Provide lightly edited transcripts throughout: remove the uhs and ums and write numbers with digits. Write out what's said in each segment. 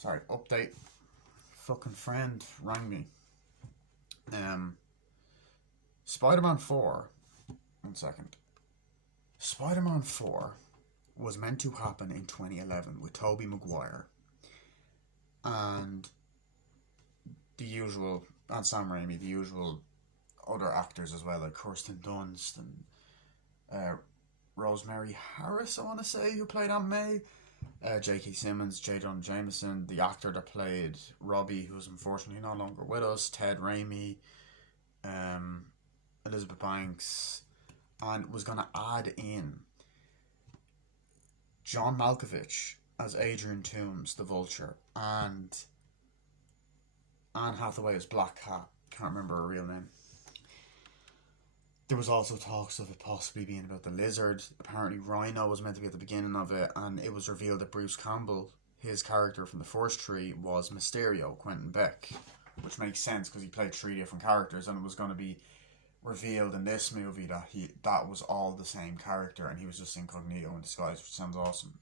Sorry, update. Fucking friend rang me. Um, Spider-Man 4. 1 second. Spider-Man 4 was meant to happen in 2011 with Tobey Maguire and the usual, and Sam Raimi, the usual other actors as well, like Kirsten Dunst and uh, Rosemary Harris, I want to say, who played Aunt May. J.K. Simmons, J. Jonah Jameson, the actor that played Robbie, who's unfortunately no longer with us, Ted Raimi, um, Elizabeth Banks, and was going to add in John Malkovich as Adrian Toomes, the Vulture, and Anne Hathaway as Black Cat. Can't remember her real name. There was also talks of it possibly being about the Lizard. Apparently Rhino was meant to be at the beginning of it, and it was revealed that Bruce Campbell, his character from the first three, was Mysterio, Quentin Beck, which makes sense because he played three different characters, and it was going to be revealed in this movie that that was all the same character, and he was just incognito in disguise, which sounds awesome.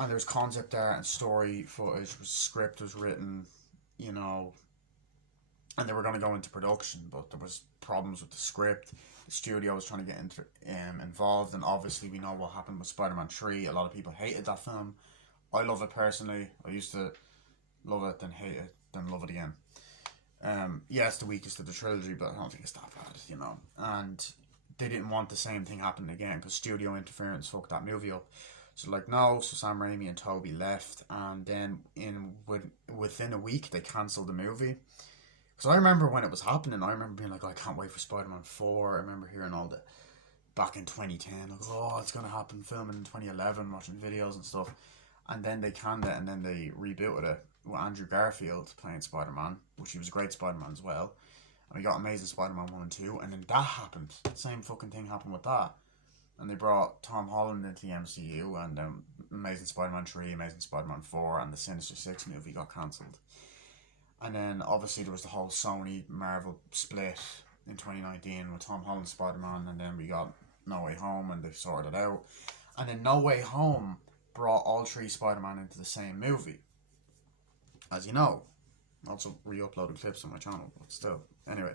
And there's concept art and story footage, script was written, you know, and they were going to go into production, but there was problems with the script. The studio was trying to get involved, and obviously we know what happened with Spider-Man 3. A lot of people hated that film. I love it personally. I used to love it, then hate it, then love it again. Yeah, it's the weakest of the trilogy, but I don't think it's that bad, you know. And they didn't want the same thing happening again because studio interference fucked that movie up. So no, so Sam Raimi and Tobey left, and then within a week they cancelled the movie. Because I remember when it was happening, I remember being like, oh, I can't wait for Spider-Man 4. I remember hearing all the, back in 2010, like, oh, it's going to happen, filming in 2011, watching videos and stuff. And then they canned it, and then they rebooted it with Andrew Garfield playing Spider-Man, which he was a great Spider-Man as well. And we got Amazing Spider-Man 1 and 2, and then that happened. Same fucking thing happened with that. And they brought Tom Holland into the MCU, and Amazing Spider-Man 3, Amazing Spider-Man 4, and the Sinister Six movie got cancelled. And then obviously there was the whole Sony Marvel split in 2019 with Tom Holland Spider-Man, and then we got No Way Home, and they sorted it out. And then No Way Home brought all three Spider-Man into the same movie, as you know. Also re-uploaded clips on my channel, but still. Anyway.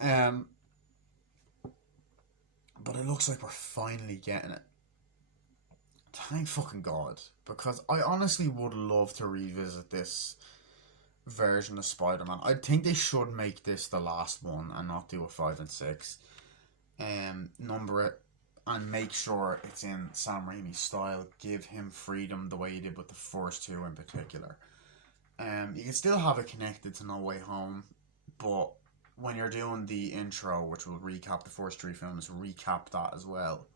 But it looks like we're finally getting it. Thank fucking God. Because I honestly would love to revisit this version of Spider-Man. I think they should make this the last one and not do a 5 and 6. Number it and make sure it's in Sam Raimi's style. Give him freedom the way he did with the first two in particular. You can still have it connected to No Way Home, but when you're doing the intro, which will recap the first three films, recap that as well.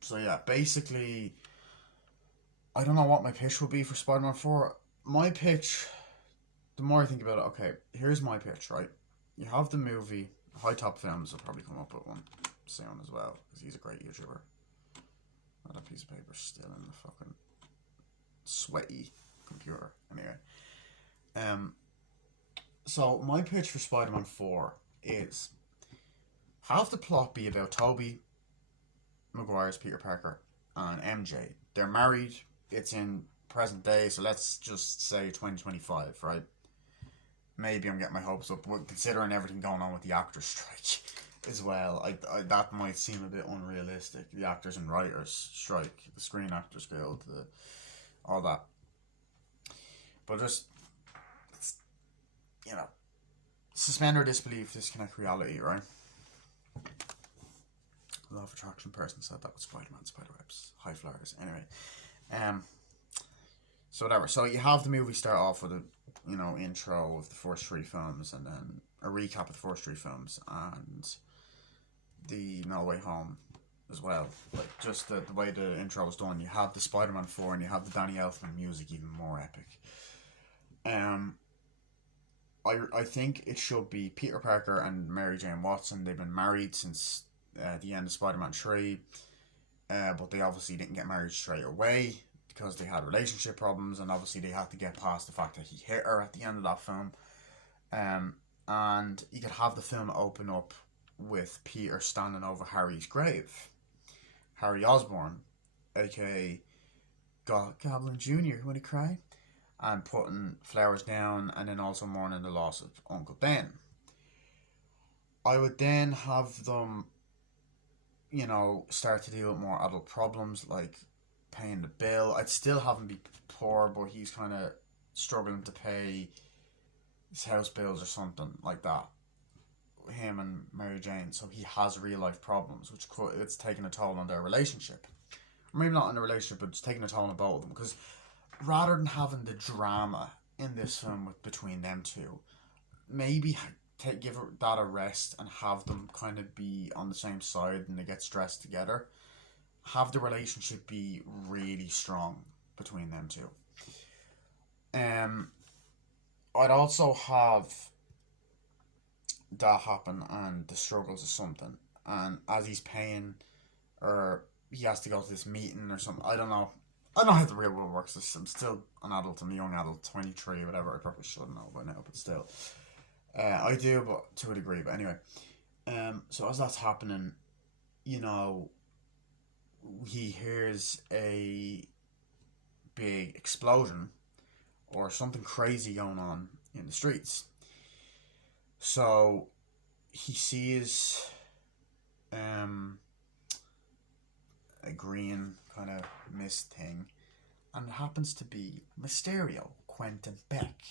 So yeah, basically, I don't know what my pitch will be for Spider-Man 4. My pitch, the more I think about it, okay, here's my pitch, right? You have the movie, High Top Films will probably come up with one soon as well, because he's a great YouTuber. That piece of paper's still in the fucking sweaty computer. Anyway. So my pitch for Spider-Man 4 is have the plot be about Tobey Maguire's Peter Parker and MJ. They're married, it's in present day, so let's just say 2025, right? Maybe I'm getting my hopes up, but considering everything going on with the actors' strike as well, I that might seem a bit unrealistic. The actors and writers strike, the Screen Actors Guild, all that. But just, you know, suspend our disbelief, disconnect reality, right? Law of attraction person said that with Spider-Man, Spiderwebs, high flyers. Anyway, so whatever. So you have the movie start off with a, you know, intro of the first three films, and then a recap of the first three films, and the No Way Home as well. Like just the way the intro was done. You have the Spider-Man 4, and you have the Danny Elfman music, even more epic. I think it should be Peter Parker and Mary Jane Watson. They've been married since the end of Spider-Man 3, but they obviously didn't get married straight away because they had relationship problems, and obviously they had to get past the fact that he hit her at the end of that film. And you could have the film open up with Peter standing over Harry's grave. Harry Osborn, aka Goblin Jr. when he cried, and putting flowers down, and then also mourning the loss of Uncle Ben. I would then have them, start to deal with more adult problems like paying the bill. I'd still have him be poor, but he's kind of struggling to pay his house bills or something like that. Him and Mary Jane, so he has real life problems, which it's taking a toll on their relationship. Or maybe not in the relationship, but it's taking a toll on both of them. Because rather than having the drama in this film between them two, maybe give that a rest and have them kind of be on the same side and they get stressed together. Have the relationship be really strong between them two. I'd also have that happen and the struggles of something, and as he's paying, or he has to go to this meeting or something. I don't know how the real world works. I'm still an adult. I'm a young adult, 23, whatever. I probably should know by now, but still. I do, but to a degree. But anyway, so as that's happening, he hears a big explosion or something crazy going on in the streets. So he sees a green kind of mist thing, and it happens to be Mysterio, Quentin Beck.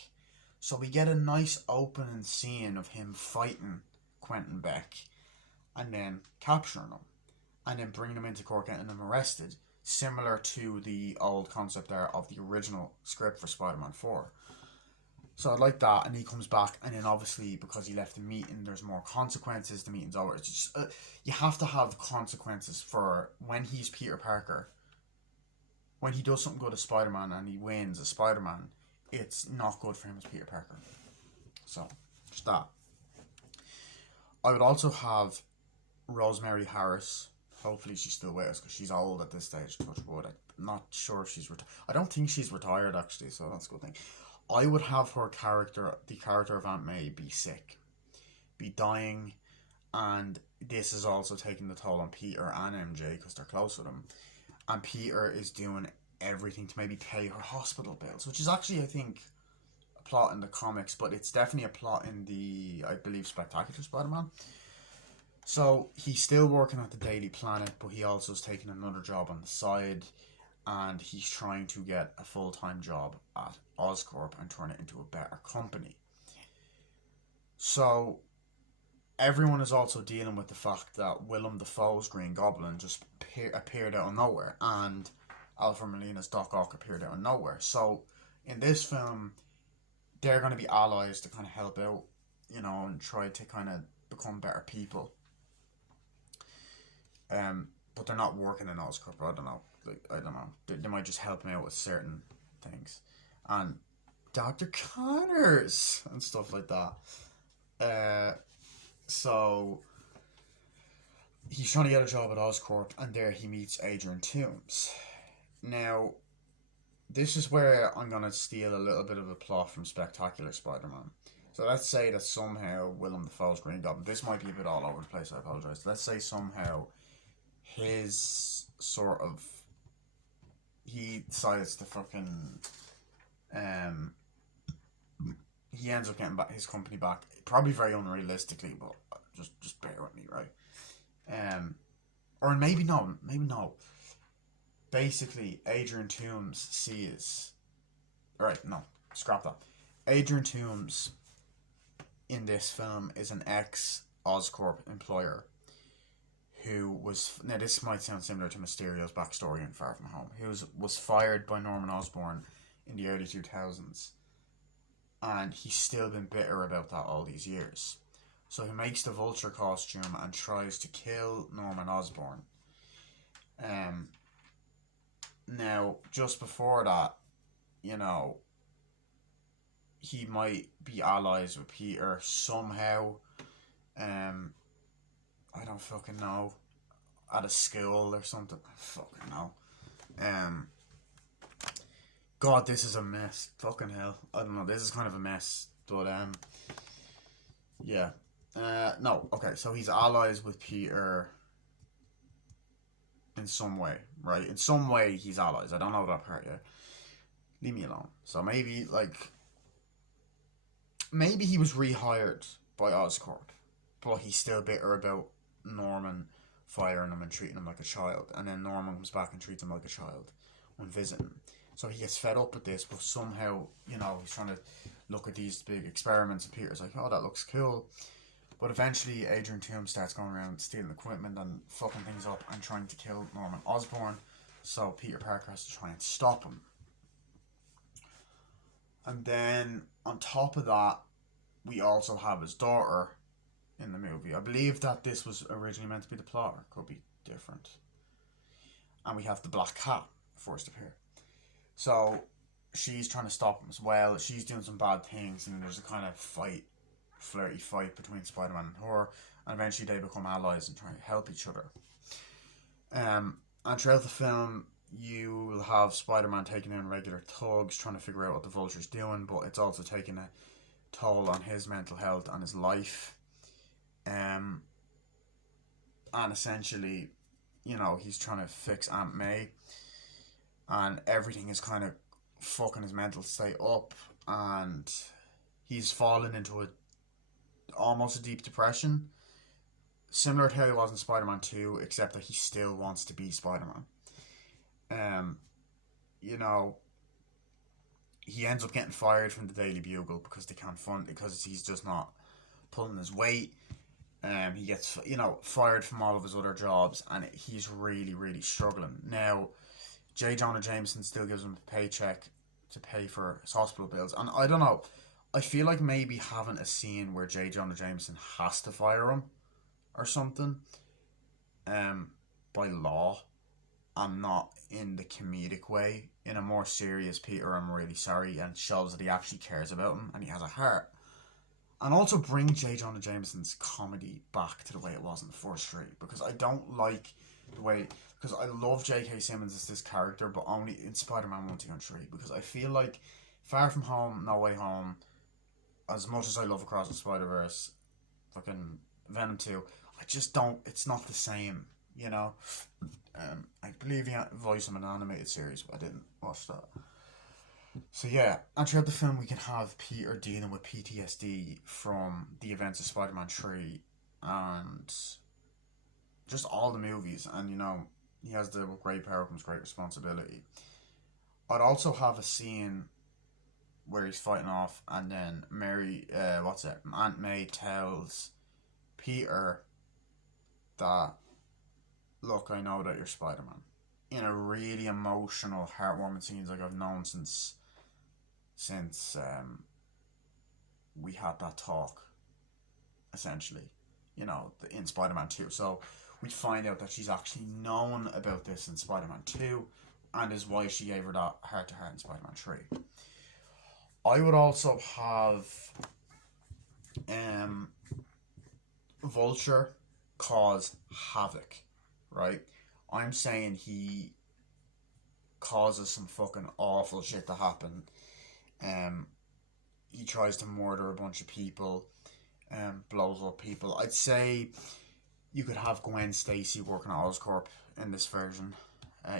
So we get a nice opening scene of him fighting Quentin Beck and then capturing him and then bringing him into court, getting him arrested, similar to the old concept there of the original script for Spider-Man 4. So I'd like that, and he comes back, and then obviously because he left the meeting, there's more consequences. The meeting's over. It's just you have to have consequences for when he's Peter Parker. When he does something good as Spider-Man and he wins as Spider-Man, it's not good for him as Peter Parker. So just that. I would also have Rosemary Harris. Hopefully she's still with us because she's old at this stage. Touch wood. I'm not sure if she's retired. I don't think she's retired actually, so that's a good thing. I would have her character, the character of Aunt May, be sick, be dying, and this is also taking the toll on Peter and MJ because they're close with him. And Peter is doing everything to maybe pay her hospital bills, which is actually, I think, a plot in the comics, but it's definitely a plot in the, I believe, Spectacular Spider-Man. So he's still working at the Daily Planet, but he also is taking another job on the side, and he's trying to get a full-time job at Oscorp and turn it into a better company. So everyone is also dealing with the fact that Willem Dafoe's Green Goblin just appeared out of nowhere, and Alfred Molina's Doc Ock appeared out of nowhere. So in this film, they're going to be allies to kind of help out, and try to kind of become better people. But they're not working in Oscorp. I don't know. They might just help me out with certain things. And Dr. Connors and stuff like that. So he's trying to get a job at Oscorp, and there he meets Adrian Toomes. Now, this is where I'm going to steal a little bit of a plot from Spectacular Spider-Man. So let's say that somehow Willem Dafoe's Green Goblin, this might be a bit all over the place, I apologise. Let's say somehow his sort of, he decides to fucking, he ends up getting his company back, probably very unrealistically, but just bear with me, right? Or maybe no. Basically, Adrian Toomes sees, alright, no, scrap that. Adrian Toomes in this film is an ex-Oscorp employer who was, now this might sound similar to Mysterio's backstory in Far From Home, who was fired by Norman Osborn in the early 2000s, and he's still been bitter about that all these years. So he makes the Vulture costume and tries to kill Norman Osborn. Now, just before that, he might be allies with Peter somehow. I don't fucking know. At a school or something. I fucking know. God, this is a mess. Fucking hell. I don't know. This is kind of a mess. But, yeah. No, okay. So he's allies with Peter in some way, right? In some way, he's allies. I don't know that part yet. Leave me alone. So maybe he was rehired by Oscorp, but he's still bitter about Norman firing him and treating him like a child. And then Norman comes back and treats him like a child when visiting. So he gets fed up with this, but somehow, he's trying to look at these big experiments, and Peter's like, oh, that looks cool. But eventually, Adrian Toomes starts going around stealing equipment and fucking things up and trying to kill Norman Osborn. So Peter Parker has to try and stop him. And then, on top of that, we also have his daughter in the movie. I believe that this was originally meant to be the plot, or it could be different. And we have the Black Cat first appear. So, she's trying to stop him as well. She's doing some bad things, and there's a kind of flirty fight between Spider-Man and her, and eventually they become allies and try to help each other. And throughout the film, you will have Spider-Man taking in regular thugs, trying to figure out what the Vulture's doing, but it's also taking a toll on his mental health and his life. And essentially, he's trying to fix Aunt May, and everything is kind of fucking his mental state up, and he's fallen into almost a deep depression, similar to how he was in Spider-Man 2, except that he still wants to be Spider-Man. He ends up getting fired from the Daily Bugle because they can't fund it, because he's just not pulling his weight. He gets, fired from all of his other jobs, and he's really, really struggling. Now, J. Jonah Jameson still gives him a paycheck to pay for his hospital bills, and I don't know, I feel like maybe having a scene where J. Jonah Jameson has to fire him or something, by law, and not in the comedic way, in a more serious Peter, I'm really sorry, and shows that he actually cares about him and he has a heart. And also bring J. Jonah Jameson's comedy back to the way it was in the first three, because I don't like the way, because I love J.K. Simmons as this character, but only in Spider-Man 1, 2, and 3, because I feel like Far From Home, No Way Home, as much as I love Across the Spider-Verse, fucking Venom 2, I just don't, it's not the same, I believe he voiced him in an animated series, but I didn't watch that. So yeah, and throughout the film we can have Peter dealing with PTSD from the events of Spider-Man 3 and just all the movies, and he has the great power comes great responsibility. I'd also have a scene where he's fighting off, and then Aunt May tells Peter that, look, I know that you're Spider-Man, in a really emotional, heartwarming scene like I've known since we had that talk, essentially, in Spider-Man 2. So we find out that she's actually known about this in Spider-Man 2, and is why she gave her that heart-to-heart in Spider-Man 3. I would also have Vulture cause havoc, right? I'm saying he causes some fucking awful shit to happen. He tries to murder a bunch of people, blows up people. I'd say you could have Gwen Stacy working at Oscorp in this version,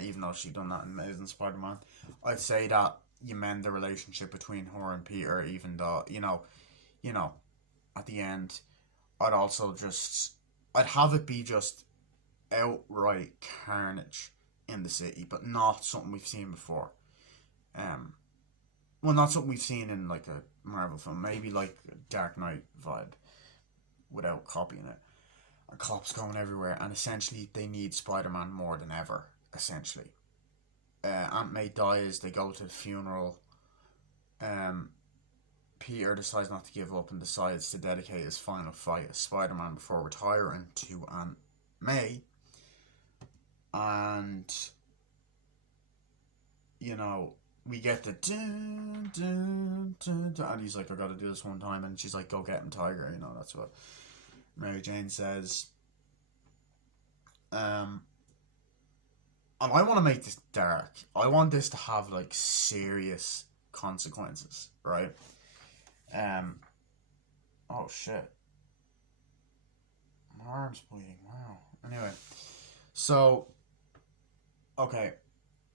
even though she'd done that in Amazing Spider-Man. I'd say that you mend the relationship between her and Peter, even though, at the end, I'd have it be just outright carnage in the city, but not something we've seen before. Not something we've seen in like a Marvel film, maybe like a Dark Knight vibe, without copying it. And cops going everywhere, and essentially they need Spider-Man more than ever, essentially. Aunt May dies, they go to the funeral. Peter decides not to give up and decides to dedicate his final fight as Spider-Man before retiring to Aunt May. And, we get the dun, dun, dun, dun, and he's like, I gotta do this one time, and she's like, go get him, Tiger, that's what Mary Jane says. And I want to make this dark. I want this to have like serious consequences, right? Oh shit, my arm's bleeding. Wow. Anyway, so Okay,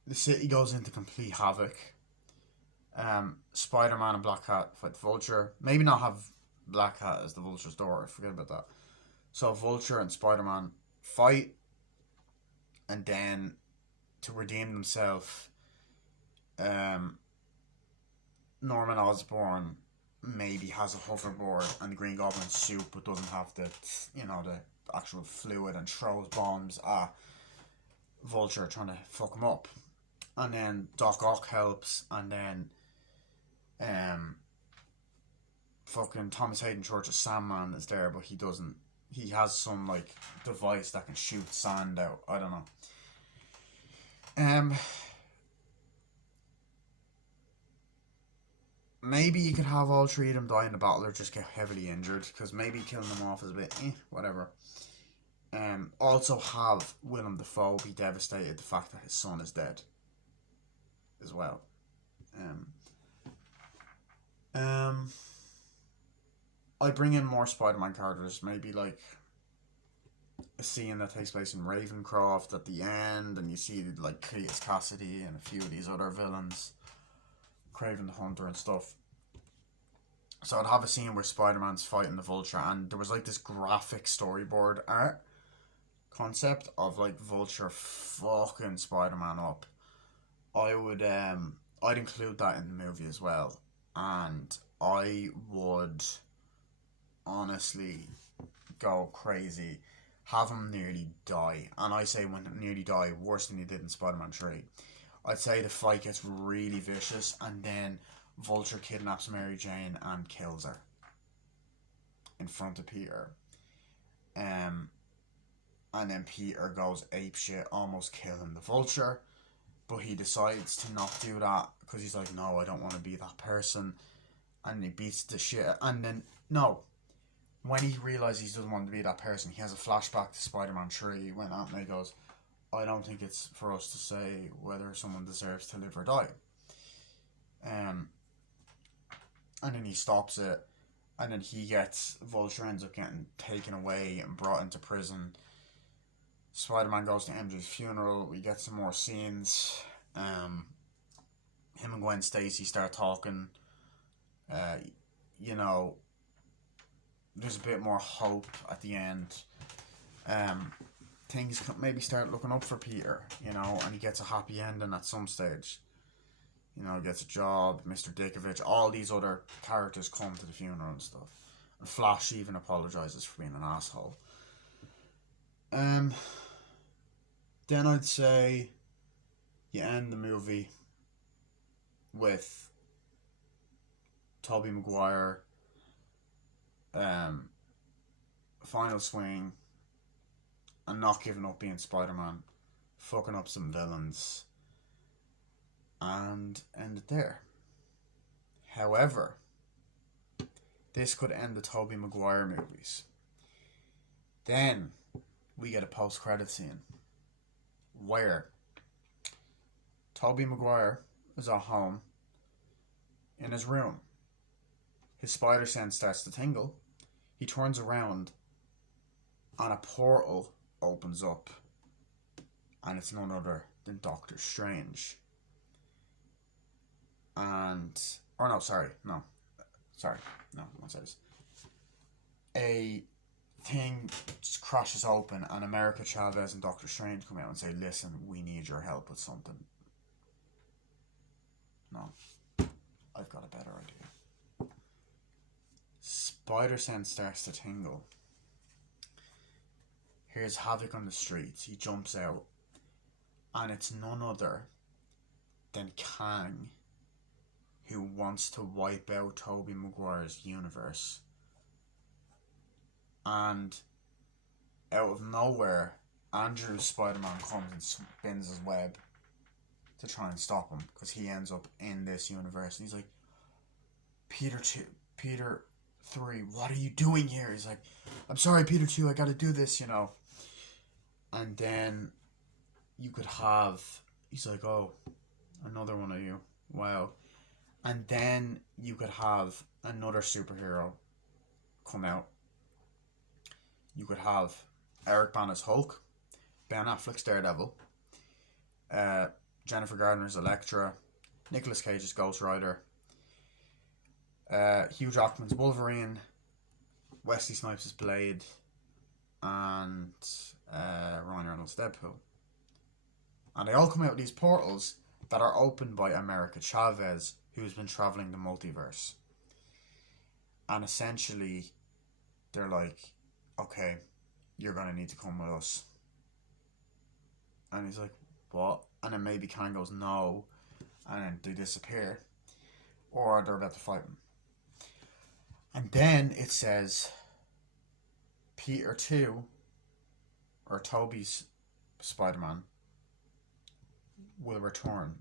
the city goes into complete havoc. Spider Man and Black Cat fight the Vulture. Maybe not have Black Cat as the Vulture's door. Forget about that. So Vulture and Spider Man fight, and then to redeem themselves, um, Norman Osborn maybe has a hoverboard and the Green Goblin suit, but doesn't have the actual fluid, and throws bombs at Vulture trying to fuck him up. And then Doc Ock helps, and then um fucking Thomas Hayden Church's Sandman is there, but he doesn't. He has some like device that can shoot sand out. I don't know. Um, Maybe you could have all three of them die in the battle or just get heavily injured, because maybe killing them off is a bit whatever. Also have Willem Dafoe be devastated the fact that his son is dead as well. Um, um, I bring in more Spider-Man characters, maybe like a scene that takes place in Ravencroft at the end, and you see like Cletus Cassidy and a few of these other villains, Kraven the Hunter and stuff. So I'd have a scene where Spider-Man's fighting the Vulture, and there was like this graphic storyboard art concept of like Vulture fucking Spider-Man up. I'd include that in the movie as well, and I would honestly go crazy, have him nearly die, and I say when nearly die worse than he did in Spider-Man 3. I'd say the fight gets really vicious, and then Vulture kidnaps Mary Jane and kills her in front of Peter. Um, and then Peter goes apeshit, almost killing the Vulture, but he decides to not do that because he's like, no, I don't want to be that person, and he beats the shit. And then no, when he realizes he doesn't want to be that person, he has a flashback to Spider-Man 3 when Aunt May goes, I don't think it's for us to say whether someone deserves to live or die. And then he stops it, and then Vulture ends up getting taken away and brought into prison. Spider-Man goes to MJ's funeral. We get some more scenes. Him and Gwen Stacy start talking. You know, there's a bit more hope at the end. Things maybe start looking up for Peter, and he gets a happy ending at some stage. Gets a job, Mr. Dickovich, all these other characters come to the funeral and stuff. And Flash even apologizes for being an asshole. Then I'd say you end the movie with Tobey Maguire, final swing, and not giving up being Spider-Man, fucking up some villains, and end it there. However, this could end the Tobey Maguire movies. Then we get a post-credit scene where Tobey Maguire is at home in his room. His spider sense starts to tingle. He turns around and a portal opens up, and it's none other than Doctor Strange. A thing just crashes open, and America Chavez and Doctor Strange come out and say, listen, we need your help with something. No, I've got a better idea. Spider sense starts to tingle. Here's havoc on the streets. He jumps out, and it's none other than Kang, who wants to wipe out Tobey Maguire's universe. And out of nowhere, Andrew's Spider-Man comes and spins his web to try and stop him, because he ends up in this universe. And he's like, Peter 3, what are you doing here? He's like, I'm sorry, Peter 2, I gotta do this, And then you could have, he's like, oh, another one of you. Wow. And then you could have another superhero come out. You could have Eric Bana's Hulk, Ben Affleck's Daredevil, Jennifer Garner's Elektra, Nicolas Cage's Ghost Rider, Hugh Jackman's Wolverine, Wesley Snipes' Blade, and Ryan Reynolds' Deadpool. And they all come out of these portals that are opened by America Chavez, who's been traveling the multiverse. And essentially, they're like, okay, you're going to need to come with us. And he's like, what? And then maybe Kang goes, no. And then they disappear. Or they're about to fight him. And then it says, Peter 2, or Tobey's Spider-Man, will return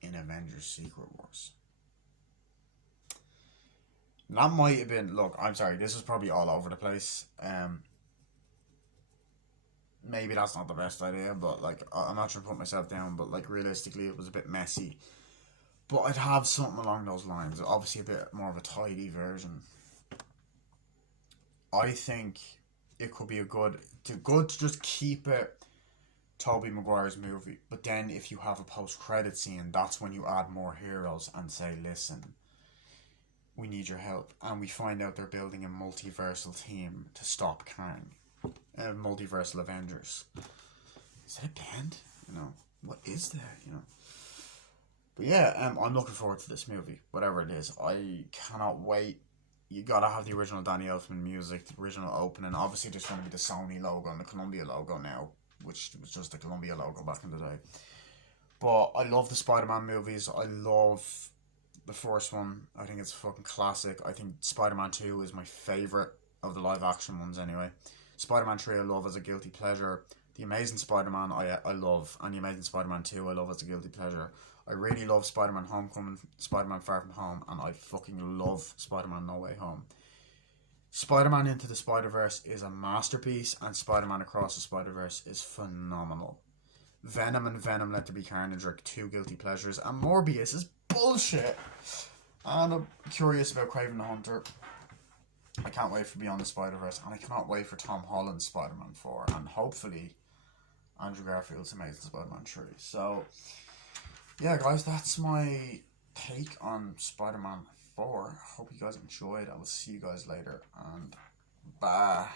in Avengers Secret Wars. That might have been, look, I'm sorry, this was probably all over the place. Maybe that's not the best idea, but like, I'm not trying to put myself down, but like, realistically, it was a bit messy. But I'd have something along those lines. Obviously, a bit more of a tidy version. I think it could be good to just keep it Tobey Maguire's movie. But then if you have a post-credit scene, that's when you add more heroes and say, listen, we need your help. And we find out they're building a multiversal team to stop Kang. Multiversal Avengers. Is that a band? You know, what is that? You know. But yeah, I'm looking forward to this movie, whatever it is. I cannot wait. You gotta have the original Danny Elfman music, the original opening. Obviously, there's going to be the Sony logo and the Columbia logo now, which was just the Columbia logo back in the day. But I love the Spider-Man movies. I love the first one. I think it's a fucking classic. I think Spider-Man 2 is my favourite of the live-action ones anyway. Spider-Man 3 I love as a guilty pleasure. The Amazing Spider-Man I love, and The Amazing Spider-Man 2 I love as a guilty pleasure. I really love Spider-Man Homecoming, Spider-Man Far From Home, and I fucking love Spider-Man No Way Home. Spider-Man Into the Spider-Verse is a masterpiece, and Spider-Man Across the Spider-Verse is phenomenal. Venom and Venom Let There Be Carnage are two guilty pleasures, and Morbius is bullshit. And I'm curious about Kraven the Hunter. I can't wait for Beyond the Spider-Verse, and I cannot wait for Tom Holland's Spider-Man 4, and hopefully Andrew Garfield's Amazing Spider-Man 3. So, yeah, guys, that's my take on Spider-Man 4. Hope you guys enjoyed. I will see you guys later, and bye.